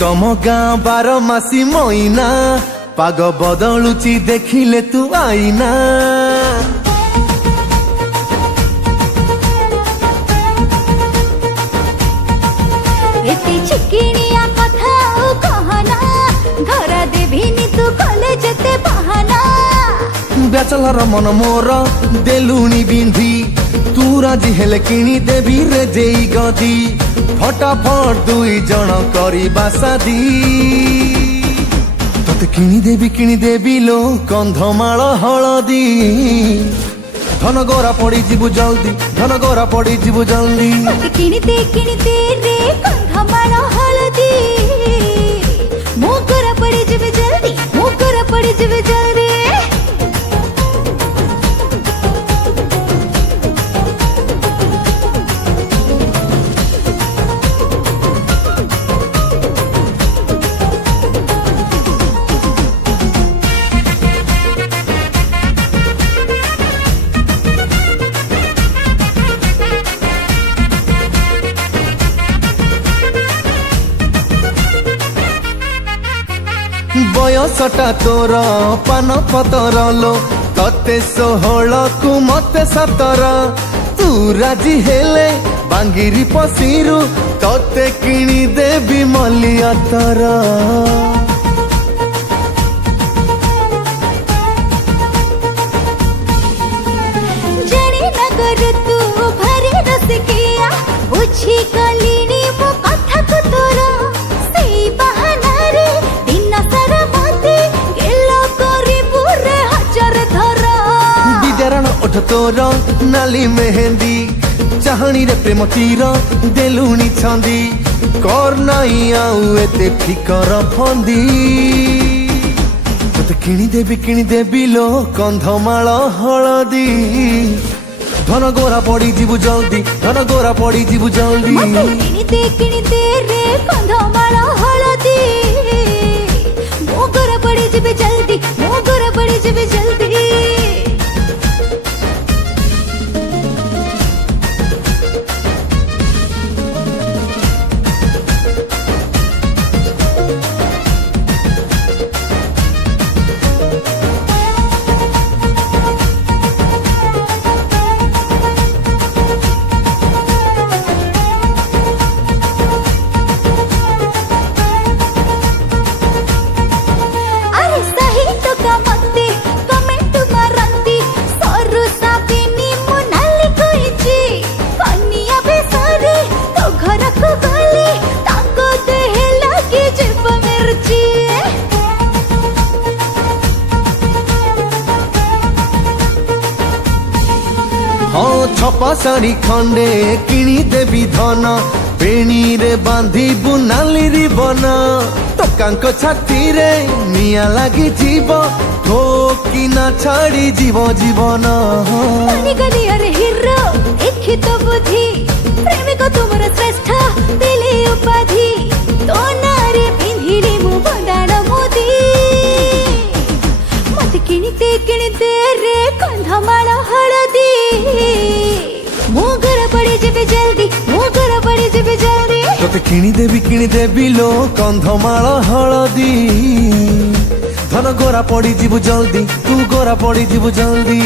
तम गाँ 12 मासी मईना पाग बदलुची देखिले तू आईना। एते चिकिनिया कथा कहना घर देभिनी तू कॉलेज ते बहाना। बैचलर मन मोर देलुनी बिंधी तू राजी हेले किणी देवी रे जेई गदी फटाफट दुई जन करिबा शादी। तोते किणी देवी लो कंधमाल हलदी धन गोरा पड़ी जीवु जल्दी धन गोरा पड़ी जीवु जल्दी। किणीते रे कंधमाल हलदी मो गोरा पड़ी जीवु जल्दी मो गोरा पड़ी जीवु जल्दी। बयसटा तोर पान पतर लो तते 16 कु मते 17 तू राजी हेले बांगिरी पसीरु तते किणी देवी मलिया तर। जाने नगर तू भारी रसिकिया बुझी गलिनी मो कथा को तोर सेई बहाना रे दिन सारा मते गेलो करी पुरे हजार धर। विद्यारण ओठ तोर नाली मेहंदी चाहणी रे प्रेम तीर देलुनी छंदी कर नाई आउ एते फिकर फंदी। तोते किणी देवी लो कंधमाल हलदी धन गोरा पड़ी जीवु जल्दी धन गोरा पड़ी जीवु जल्दी। किणीते रे कंधमाल हलदी मो गोरा पड़ी जीवु जल्दी मो गोरा पड़ी जीवु जल्दी। हाँ छपा साड़ी खंडे किणी देवी धन बेणी रे बांधी बुनाली रिबन टोकांक छाती रे निया लगी जीव ठोकी ना छाड़ी जीव जीवन। हिरो इच्छित बुद्धि प्रेमिक तुमर श्रेष्ठ दिली उपाधि तो नारे पिंधिली मु बंदाण मोदी। मत किणीते रे कंधमाल हलदी मो गोरा पड़ी जीवु जल्दी मो गोरा पड़ी जीवु जल्दी। तोते किणी देवी लो कंधमाल हलदी धन गोरा पड़ी जीवु जल्दी तू गोरा पड़ी जीवु जल्दी।